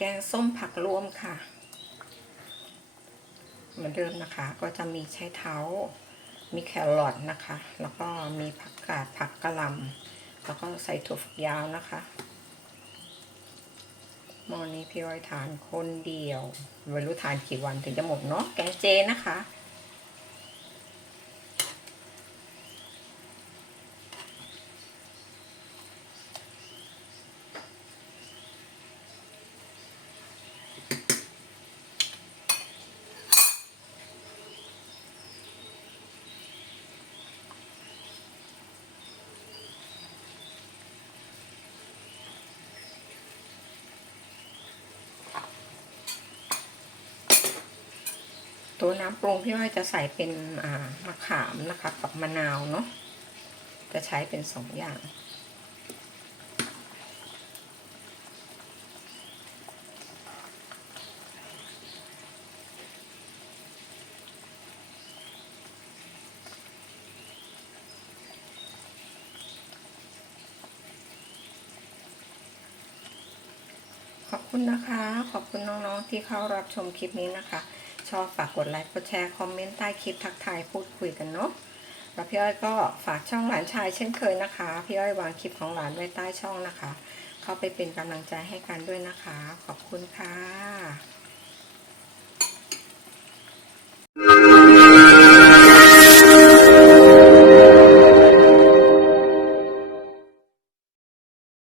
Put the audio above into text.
แกงส้มผักรวมค่ะ เหมือนเดิมนะคะ ก็จะมีใช้เท้า มีแครอทนะคะ แล้วก็มีผักกาดผักกะหล่ำแล้วก็ใส่ถั่วฝักยาวนะคะหมอนี้พี่อ้อยทานคนเดียวไม่รู้ทานกี่วันถึงจะหมดเนาะแกงเจนะคะ วน้ำปรุงพี่อ้อยจะใส่เป็นมะขามนะคะกับมะนาวเนาะจะใช้เป็นสองอย่าง ขอบคุณนะคะ ขอบคุณน้องๆที่เข้ารับชมคลิปนี้นะคะ ชอบฝากกดไลค์ กดแชร์ คอมเมนต์ใต้คลิปทักทายพูดคุยกันเนาะ แล้วพี่อ้อยก็ฝากช่องหลานชายเช่นเคยนะคะ พี่อ้อยวางคลิปของหลานไว้ใต้ช่องนะคะ เข้าไปเป็นกำลังใจให้กันด้วยนะคะ ขอบคุณค่ะ